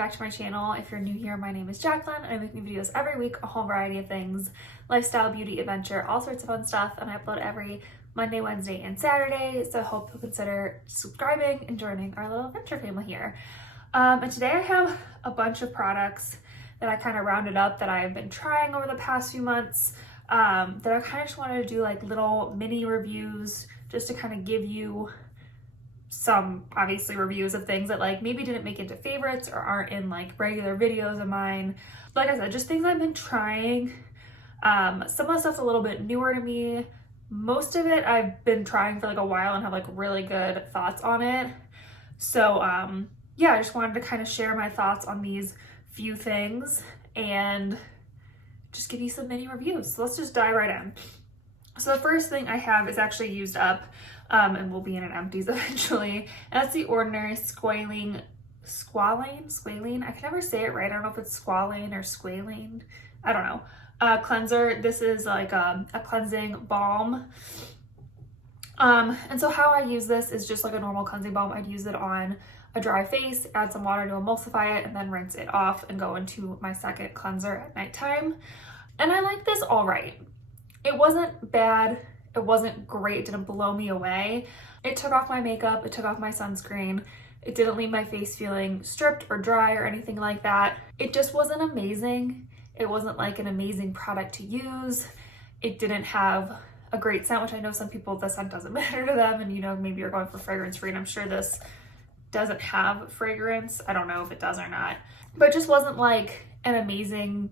back to my channel. If you're new here, my name is Jacqueline and I make new videos every week, a whole variety of things, lifestyle, beauty, adventure, all sorts of fun stuff, and I upload every Monday, Wednesday, and Saturday, so I hope you'll consider subscribing and joining our little adventure family here. And today I have a bunch of products that I kind of rounded up that I've been trying over the past few months that I kind of just wanted to do like little mini reviews just to kind of give you some obviously reviews of things that like maybe didn't make it to favorites or aren't in like regular videos of mine. Like I said, just things I've been trying. Some of the stuff's a little bit newer to me. Most of it I've been trying for like a while and have like really good thoughts on it. So yeah, I just wanted to kind of share my thoughts on these few things and just give you some mini reviews. So let's just dive right in. So the first thing I have is actually used up and will be in an empties eventually. And that's the Ordinary Squalane. I can never say it right. I don't know if it's Squalane or Squalane. I don't know. Cleanser. This is like a cleansing balm. And so how I use this is just like a normal cleansing balm. I'd use it on a dry face, add some water to emulsify it, and then rinse it off and go into my second cleanser at nighttime. And I like this all right. It wasn't bad. It wasn't great. It didn't blow me away. It took off my makeup. It took off my sunscreen. It didn't leave my face feeling stripped or dry or anything like that. It just wasn't amazing. It wasn't like an amazing product to use. It didn't have a great scent, which I know some people, the scent doesn't matter to them. And you know, maybe you're going for fragrance free, and I'm sure this doesn't have fragrance. I don't know if it does or not, but it just wasn't like an amazing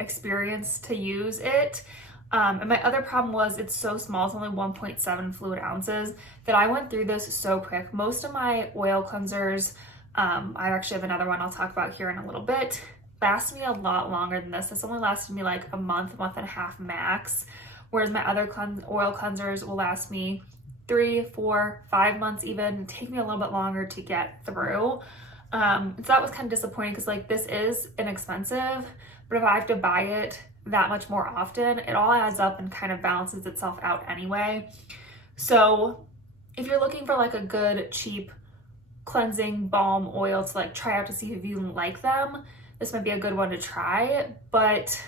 experience to use it. And my other problem was it's so small, it's only 1.7 fluid ounces, that I went through this so quick. Most of my oil cleansers, I actually have another one I'll talk about here in a little bit, last me a lot longer than this. This only lasted me like a month and a half max, whereas my other oil cleansers will last me 3, 4, 5 months even, take me a little bit longer to get through. So that was kind of disappointing because like this is inexpensive, but if I have to buy it that much more often, it all adds up and kind of balances itself out anyway. So if you're looking for like a good cheap cleansing balm oil to like try out to see if you like them, this might be a good one to try, but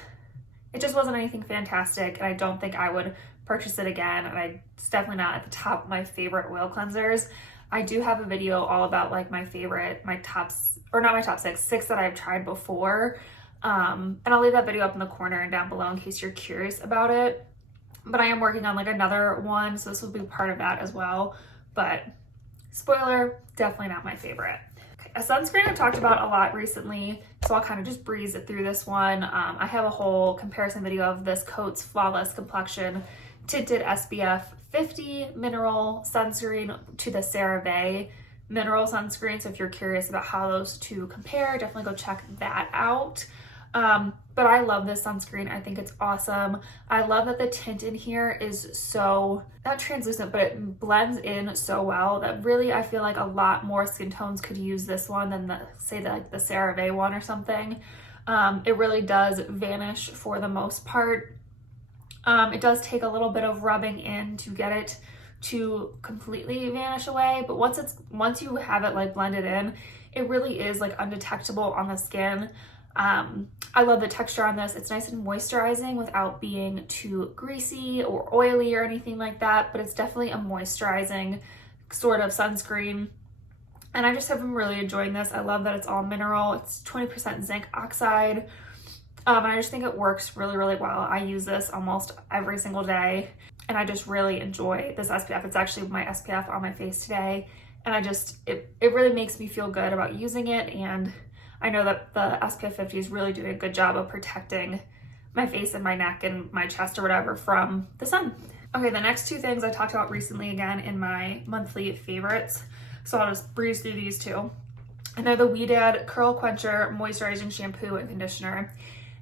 it just wasn't anything fantastic and I don't think I would purchase it again, and it's definitely not at the top of my favorite oil cleansers. I do have a video all about like my tops, or not my top six that I've tried before. And I'll leave that video up in the corner and down below in case you're curious about it. But I am working on like another one, so this will be part of that as well. But spoiler, definitely not my favorite. Okay, a sunscreen I've talked about a lot recently, so I'll kind of just breeze it through this one. I have a whole comparison video of this COTZ Flawless Complexion Tinted SPF 50 Mineral Sunscreen to the CeraVe Mineral Sunscreen. So if you're curious about how those two compare, definitely go check that out. But I love this sunscreen. I think it's awesome. I love that the tint in here is so, not translucent, but it blends in so well that really I feel like a lot more skin tones could use this one than the CeraVe one or something. It really does vanish for the most part. It does take a little bit of rubbing in to get it to completely vanish away, but once you have it like blended in, it really is like undetectable on the skin. I love the texture on this. It's nice and moisturizing without being too greasy or oily or anything like that, but it's definitely a moisturizing sort of sunscreen. And I just have been really enjoying this. I love that it's all mineral. It's 20% zinc oxide. And I just think it works really, really well. I use this almost every single day, and I just really enjoy this SPF. It's actually my SPF on my face today, and it really makes me feel good about using it, and I know that the SPF 50 is really doing a good job of protecting my face and my neck and my chest or whatever from the sun. Okay, the next two things I talked about recently again in my monthly favorites, so I'll just breeze through these two. And they're the WeDad Curl Quencher Moisturizing Shampoo and Conditioner.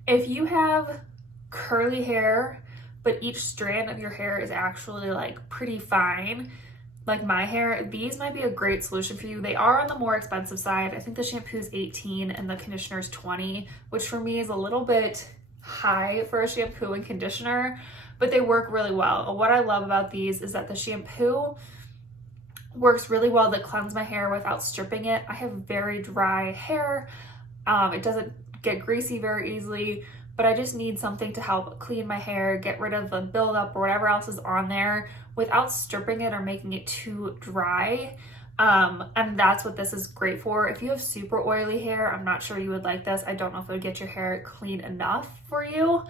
If you have curly hair, but each strand of your hair is actually like pretty fine, like my hair, these might be a great solution for you. They are on the more expensive side. I think the shampoo is $18 and the conditioner is $20, which for me is a little bit high for a shampoo and conditioner, but they work really well. What I love about these is that the shampoo works really well to cleanse my hair without stripping it. I have very dry hair. It doesn't get greasy very easily, but I just need something to help clean my hair, get rid of the buildup or whatever else is on there without stripping it or making it too dry. And that's what this is great for. If you have super oily hair, I'm not sure you would like this. I don't know if it would get your hair clean enough for you.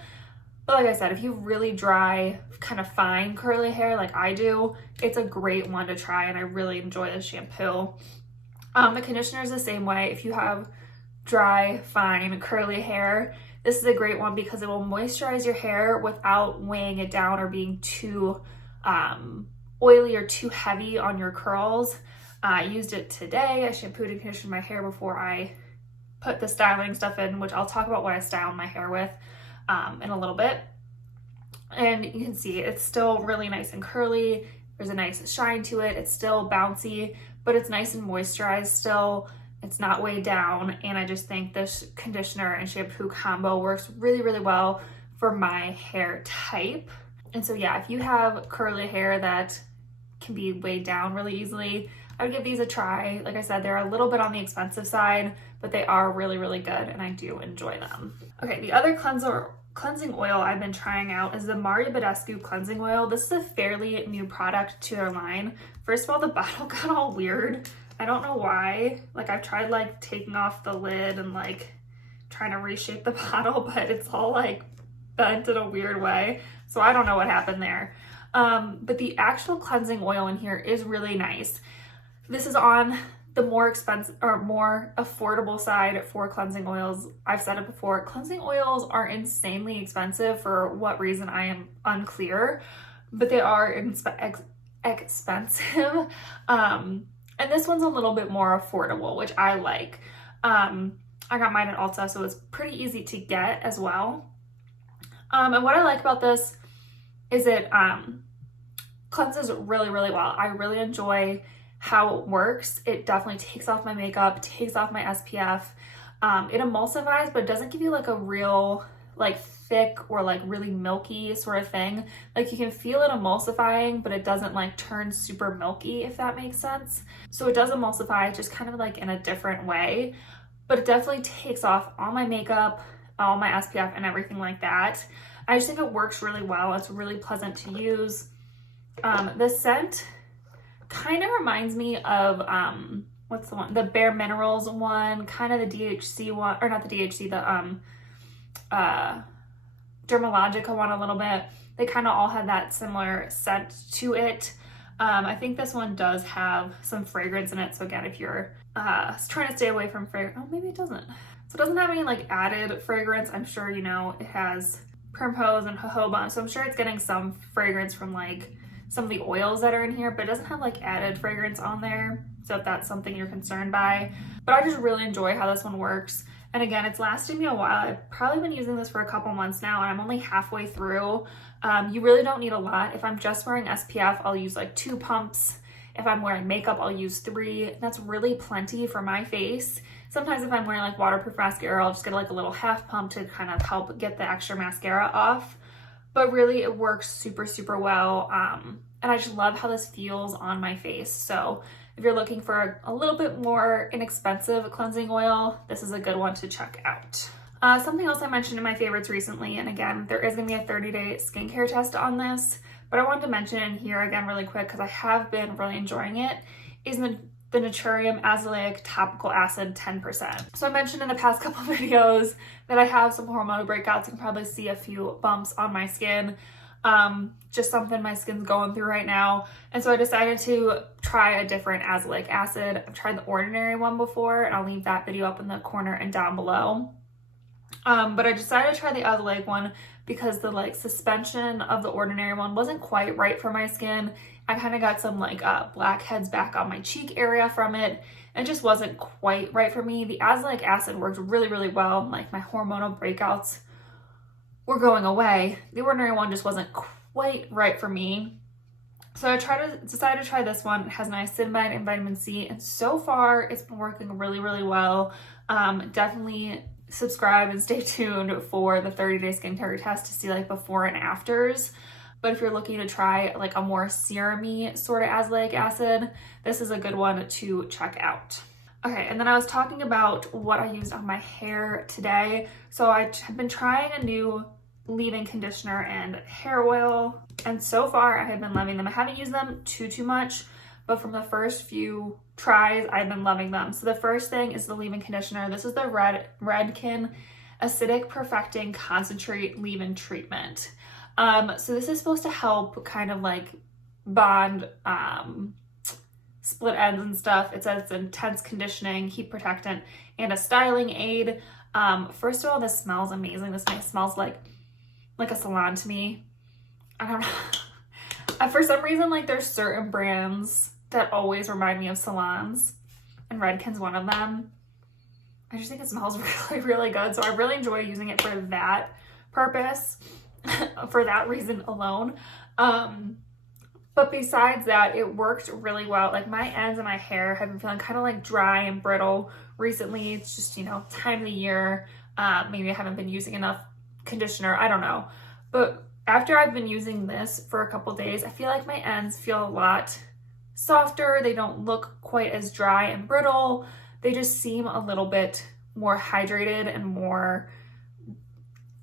But like I said, if you have really dry, kind of fine curly hair like I do, it's a great one to try, and I really enjoy this shampoo. The conditioner is the same way. If you have dry, fine, curly hair, this is a great one because it will moisturize your hair without weighing it down or being too oily or too heavy on your curls. I used it today. I shampooed and conditioned my hair before I put the styling stuff in, which I'll talk about what I style my hair with in a little bit. And you can see it's still really nice and curly. There's a nice shine to it. It's still bouncy, but it's nice and moisturized still. It's not weighed down, and I just think this conditioner and shampoo combo works really, really well for my hair type. And so yeah, if you have curly hair that can be weighed down really easily, I would give these a try. Like I said, they're a little bit on the expensive side, but they are really, really good, and I do enjoy them. Okay, the other cleansing oil I've been trying out is the BADESCU cleansing oil. This is a fairly new product to their line. First of all, the bottle got all weird. I don't know why. Like, I've tried like taking off the lid and like trying to reshape the bottle, but it's all like bent in a weird way. So I don't know what happened there. But the actual cleansing oil in here is really nice. This is on the more expensive or more affordable side for cleansing oils. I've said it before, cleansing oils are insanely expensive. For what reason, I am unclear, but they are expensive. And this one's a little bit more affordable, which I like. I got mine at Ulta, so it's pretty easy to get as well. And what I like about this is it cleanses really, really well. I really enjoy how it works. It definitely takes off my makeup, takes off my SPF. It emulsifies, but it doesn't give you like a real like thick or like really milky sort of thing. Like, you can feel it emulsifying, but it doesn't like turn super milky, if that makes sense. So it does emulsify, just kind of like in a different way, but it definitely takes off all my makeup, all my SPF and everything like that. I just think it works really well. It's really pleasant to use. The scent kind of reminds me of what's the one, the Bare Minerals one, kind of the DHC one, or not the DHC, the Dermalogica one a little bit. They kind of all have that similar scent to it. I think this one does have some fragrance in it. So again, if you're trying to stay away from fragrance, oh, maybe it doesn't. So it doesn't have any like added fragrance. I'm sure, you know, it has Primrose and Jojoba, so I'm sure it's getting some fragrance from like some of the oils that are in here, but it doesn't have like added fragrance on there. So if that's something you're concerned by, but I just really enjoy how this one works. And again, it's lasted me a while. I've probably been using this for a couple months now, and I'm only halfway through. You really don't need a lot. If I'm just wearing SPF, I'll use like 2 pumps. If I'm wearing makeup, I'll use 3. That's really plenty for my face. Sometimes if I'm wearing like waterproof mascara, I'll just get like a little half pump to kind of help get the extra mascara off. But really, it works super, super well. And I just love how this feels on my face. So if you're looking for a little bit more inexpensive cleansing oil, this is a good one to check out. Something else I mentioned in my favorites recently, and again, there is gonna be a 30-day skincare test on this, but I wanted to mention it here again really quick because I have been really enjoying it, is the Naturium Azelaic Topical Acid 10%. So I mentioned in the past couple videos that I have some hormonal breakouts. You can probably see a few bumps on my skin. Just something my skin's going through right now. And so I decided to try a different azelaic acid. I've tried the ordinary one before, and I'll leave that video up in the corner and down below. But I decided to try the azelaic one because the like suspension of the ordinary one wasn't quite right for my skin. I kind of got some like blackheads back on my cheek area from it. It just wasn't quite right for me. The azelaic acid worked really, really well. Like, my hormonal breakouts were going away. The ordinary one just wasn't quite right for me. So I decided to try this one. It has niacinamide and vitamin C, and so far it's been working really, really well. Definitely subscribe and stay tuned for the 30-day skincare test to see like before and afters. But if you're looking to try like a more serum-y sort of azelaic acid, this is a good one to check out. Okay, and then I was talking about what I used on my hair today. So I have been trying a new leave-in conditioner and hair oil, and so far I have been loving them. I haven't used them too much, but from the first few tries, I've been loving them. So the first thing is the leave-in conditioner. This is the REDKEN Acidic Perfecting Concentrate Leave-In Treatment. So this is supposed to help kind of like bond split ends and stuff. It says it's intense conditioning, heat protectant, and a styling aid. First of all, this smells amazing. This smells like a salon to me. I don't know. For some reason, like there's certain brands that always remind me of salons, and REDKEN's one of them. I just think it smells really good. So I really enjoy using it for that purpose, for that reason alone. But besides that, it worked really well. Like my ends of my hair have been feeling kind of like dry and brittle recently. It's just, you know, time of the year. Maybe I haven't been using enough conditioner. I don't know. But after I've been using this for a couple days, I feel like my ends feel a lot softer. They don't look quite as dry and brittle. They just seem a little bit more hydrated and more,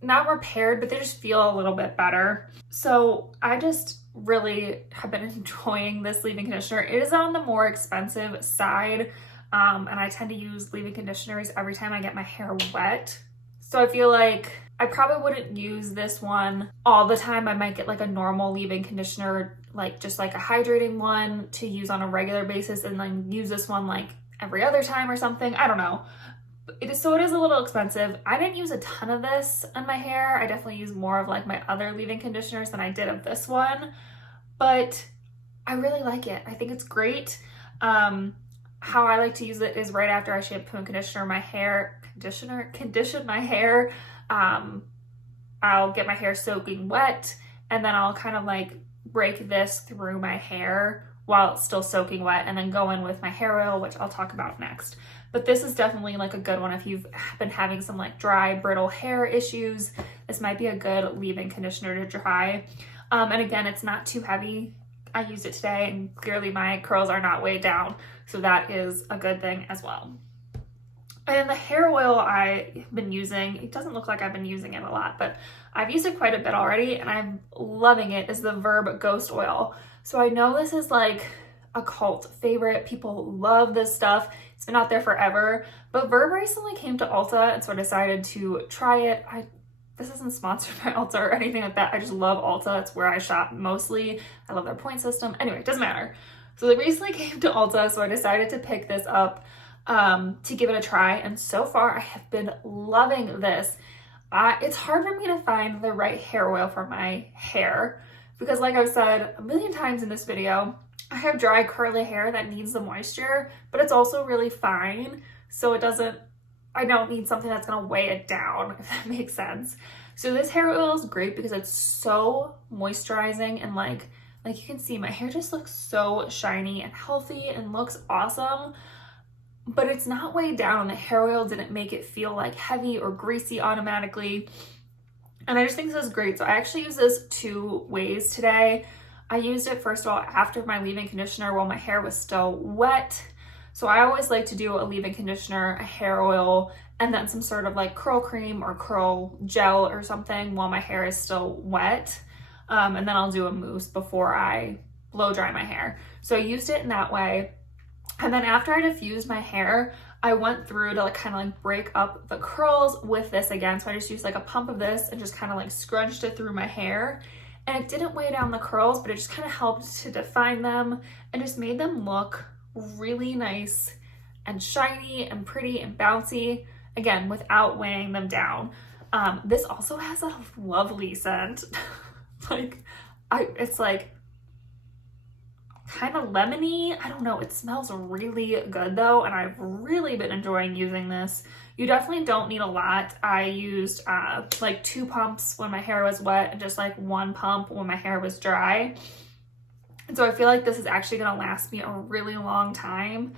not repaired, but they just feel a little bit better. So I just really have been enjoying this leave-in conditioner. It is on the more expensive side, and I tend to use leave-in conditioners every time I get my hair wet. So I feel like I probably wouldn't use this one all the time. I might get like a normal leave-in conditioner, like just like a hydrating one to use on a regular basis, and then use this one like every other time or something. I don't know. So it is a little expensive. I didn't use a ton of this on my hair. I definitely use more of like my other leave-in conditioners than I did of this one, but I really like it. I think it's great. How I like to use it is right after I shampoo and condition my hair, I'll get my hair soaking wet, and then I'll kind of like break this through my hair while it's still soaking wet, and then go in with my hair oil, which I'll talk about next. But this is definitely like a good one if you've been having some like dry, brittle hair issues. This might be a good leave-in conditioner to try. And again, it's not too heavy. I used it today and clearly my curls are not weighed down, so that is a good thing as well. And the hair oil I've been using, it doesn't look like I've been using it a lot, but I've used it quite a bit already and I'm loving it, is the Verb Ghost Oil. So I know this is like a cult favorite. People love this stuff. It's been out there forever, but Verb recently came to Ulta, and so I decided to try it. This isn't sponsored by Ulta or anything like that. I just love Ulta. It's where I shop mostly. I love their point system. Anyway, it doesn't matter. So they recently came to Ulta, so I decided to pick this up to give it a try, and so far I have been loving this. It's hard for me to find the right hair oil for my hair because, like I've said a million times in this video, I have dry curly hair that needs the moisture, but it's also really fine, so I don't need something that's gonna weigh it down, if that makes sense. So this hair oil is great because it's so moisturizing, and like you can see my hair just looks so shiny and healthy and looks awesome, but it's not weighed down. The hair oil didn't make it feel like heavy or greasy automatically. And I just think this is great. So I actually used this 2 ways today. I used it first of all after my leave-in conditioner while my hair was still wet. So I always like to do a leave-in conditioner, a hair oil, and then some sort of like curl cream or curl gel or something while my hair is still wet. And then I'll do a mousse before I blow dry my hair. So I used it in that way. And then after I diffused my hair, I went through to like kind of like break up the curls with this again. So I just used like a pump of this and just kind of like scrunched it through my hair. And it didn't weigh down the curls, but it just kind of helped to define them and just made them look really nice and shiny and pretty and bouncy, again, without weighing them down. This also has a lovely scent. It's like kind of lemony. I don't know. It smells really good though, and I've really been enjoying using this. You definitely don't need a lot. I used like 2 pumps when my hair was wet and just like 1 pump when my hair was dry. And so I feel like this is actually going to last me a really long time.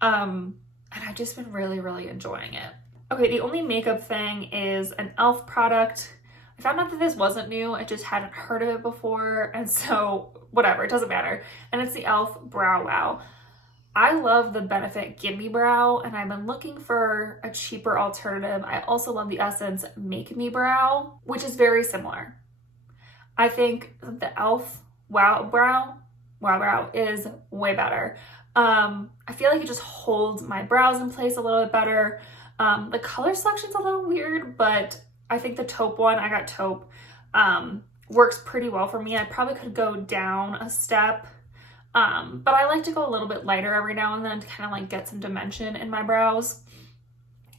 And I've just been really enjoying it. Okay, the only makeup thing is an e.l.f. product. I found out that this wasn't new. I just hadn't heard of it before. And so whatever, it doesn't matter. And it's the e.l.f. Brow Wow. I love the Benefit Gimme Brow, and I've been looking for a cheaper alternative. I also love the Essence Make Me Brow, which is very similar. I think the e.l.f. Wow Brow is way better. I feel like it just holds my brows in place a little bit better. The color selection's a little weird, but I think the taupe one, I got taupe, works pretty well for me. I probably could go down a step, but I like to go a little bit lighter every now and then to kind of like get some dimension in my brows.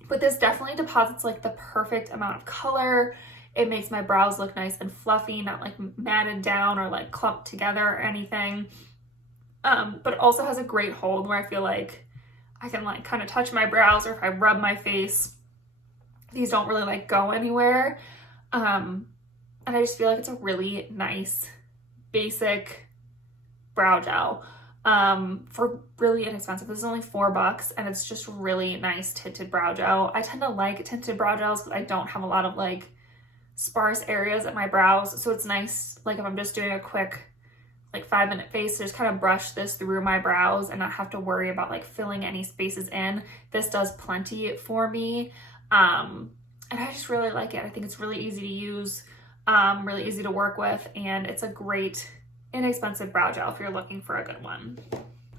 But this definitely deposits like the perfect amount of color. It makes my brows look nice and fluffy, not like matted down or like clumped together or anything. But it also has a great hold where I feel like I can like kind of touch my brows, or if I rub my face, these don't really like go anywhere. And I just feel like it's a really nice basic brow gel for really inexpensive. This is only $4 and it's just really nice tinted brow gel. I tend to like tinted brow gels because I don't have a lot of like sparse areas at my brows, so it's nice like if I'm just doing a quick like 5-minute face to just kind of brush this through my brows and not have to worry about like filling any spaces in. This does plenty for me, and I just really like it. I think it's really easy to use, really easy to work with, and it's a great inexpensive brow gel if you're looking for a good one.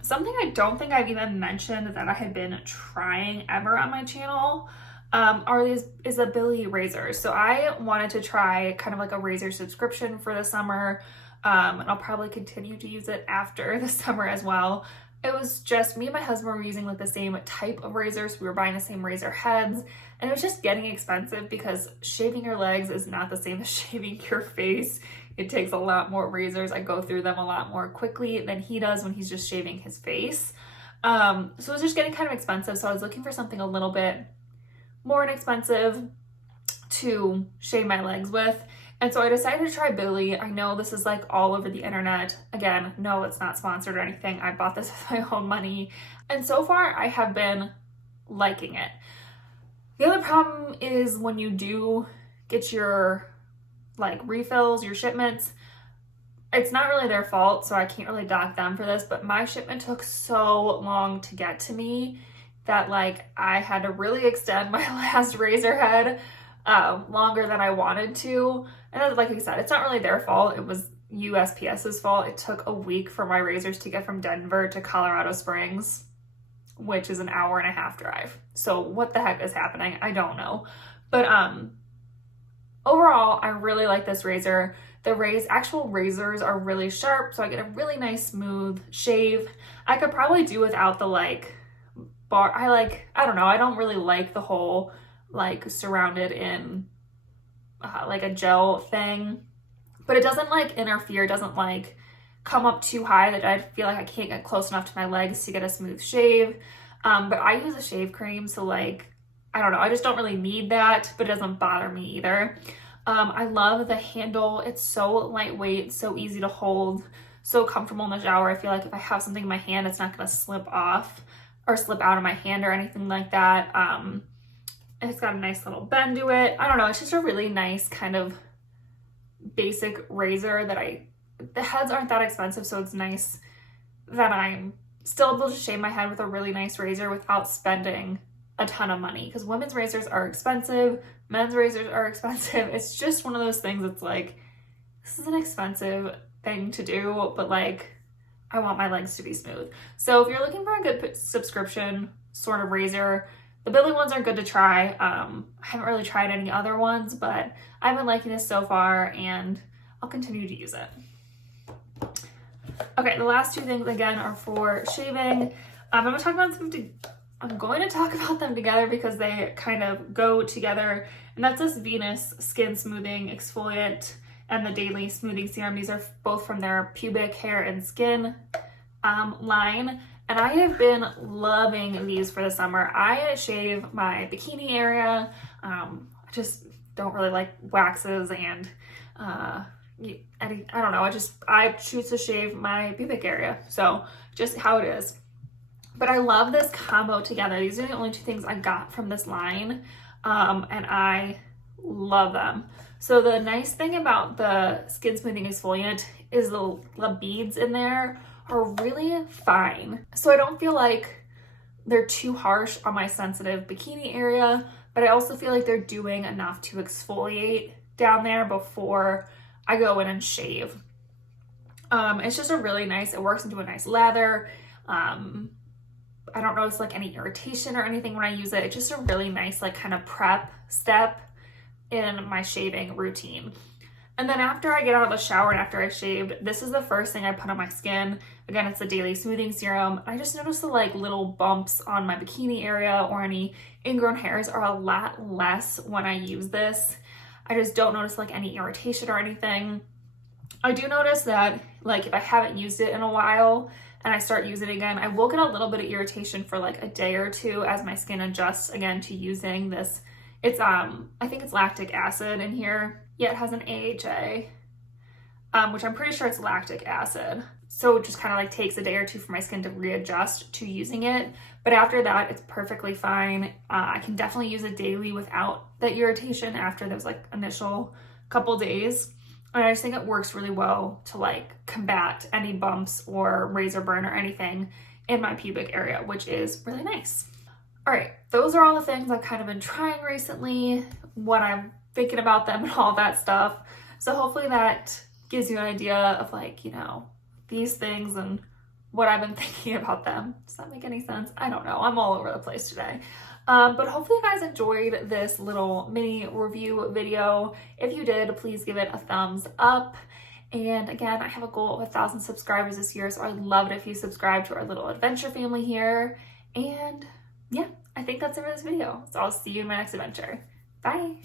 Something I don't think I've even mentioned that I had been trying ever on my channel is the BILLIE razors. So I wanted to try kind of like a razor subscription for the summer, and I'll probably continue to use it after the summer as well. It was just me and my husband were using like the same type of razors. We were buying the same razor heads, and it was just getting expensive because shaving your legs is not the same as shaving your face. It takes a lot more razors. I go through them a lot more quickly than he does when he's just shaving his face. So it was just getting kind of expensive. So I was looking for something a little bit more inexpensive to shave my legs with. And so I decided to try BILLIE. I know this is like all over the internet. Again, no, it's not sponsored or anything. I bought this with my own money. And so far I have been liking it. The other problem is when you do get your like refills, your shipments, it's not really their fault, so I can't really dock them for this, but my shipment took so long to get to me that like I had to really extend my last razor head longer than I wanted to. And like I said, it's not really their fault. It was USPS's fault. It took a week for my razors to get from Denver to Colorado Springs, which is an 1.5-hour drive. So what the heck is happening? I don't know. But overall, I really like this razor. The actual razors are really sharp, so I get a really nice smooth shave. I could probably do without the like bar. I don't know, I don't really like the whole like surrounded in like a gel thing, but it doesn't like interfere, it doesn't like come up too high that I feel like I can't get close enough to my legs to get a smooth shave. But I use a shave cream, so like, I don't know, I just don't really need that, but it doesn't bother me either. I love the handle. It's so lightweight, so easy to hold, so comfortable in the shower. I feel like if I have something in my hand, it's not gonna slip off or slip out of my hand or anything like that. It's got a nice little bend to it. I don't know, it's just a really nice kind of basic razor that the heads aren't that expensive, so it's nice that I'm still able to shave my head with a really nice razor without spending a ton of money, because women's razors are expensive, men's razors are expensive. It's just one of those things that's like, this is an expensive thing to do, but like, I want my legs to be smooth. So if you're looking for a good subscription sort of razor, the BILLIE ones are good to try. I haven't really tried any other ones, but I've been liking this so far and I'll continue to use it. Okay, the last two things again are for shaving. I'm going to talk about them together because they kind of go together, and that's this Venus Skin Smoothing Exfoliant and the Daily Smoothing Serum. These are both from their Pubic Hair and Skin line, and I have been loving these for the summer. I shave my bikini area. I just don't really like waxes, and I don't know, I choose to shave my pubic area, so just how it is. But I love this combo together. These are the only two things I got from this line, and I love them. So the nice thing about the Skin Smoothing Exfoliant is the beads in there are really fine. So I don't feel like they're too harsh on my sensitive bikini area, but I also feel like they're doing enough to exfoliate down there before I go in and shave. It's just a really nice, it works into a nice lather. I don't notice like any irritation or anything when I use it. It's just a really nice like kind of prep step in my shaving routine. And then after I get out of the shower and after I shaved, this is the first thing I put on my skin. Again, it's the Daily Smoothing Serum. I just noticed the like little bumps on my bikini area or any ingrown hairs are a lot less when I use this. I just don't notice like any irritation or anything. I do notice that like if I haven't used it in a while and I start using it again, I will get a little bit of irritation for like a day or two as my skin adjusts again to using this. It's I think it's lactic acid in here. Yeah, it has an AHA, which I'm pretty sure it's lactic acid. So it just kind of like takes a day or two for my skin to readjust to using it. But after that, it's perfectly fine. I can definitely use it daily without that irritation after those like initial couple days. And I just think it works really well to like combat any bumps or razor burn or anything in my pubic area, which is really nice. All right, those are all the things I've kind of been trying recently, what I'm thinking about them and all that stuff. So hopefully that gives you an idea of like, you know, these things and what I've been thinking about them. Does that make any sense? I don't know. I'm all over the place today. But hopefully you guys enjoyed this little mini review video. If you did, please give it a thumbs up. And again, I have a goal of 1,000 subscribers this year, so I'd love it if you subscribe to our little adventure family here. And yeah, I think that's it for this video. So I'll see you in my next adventure. Bye.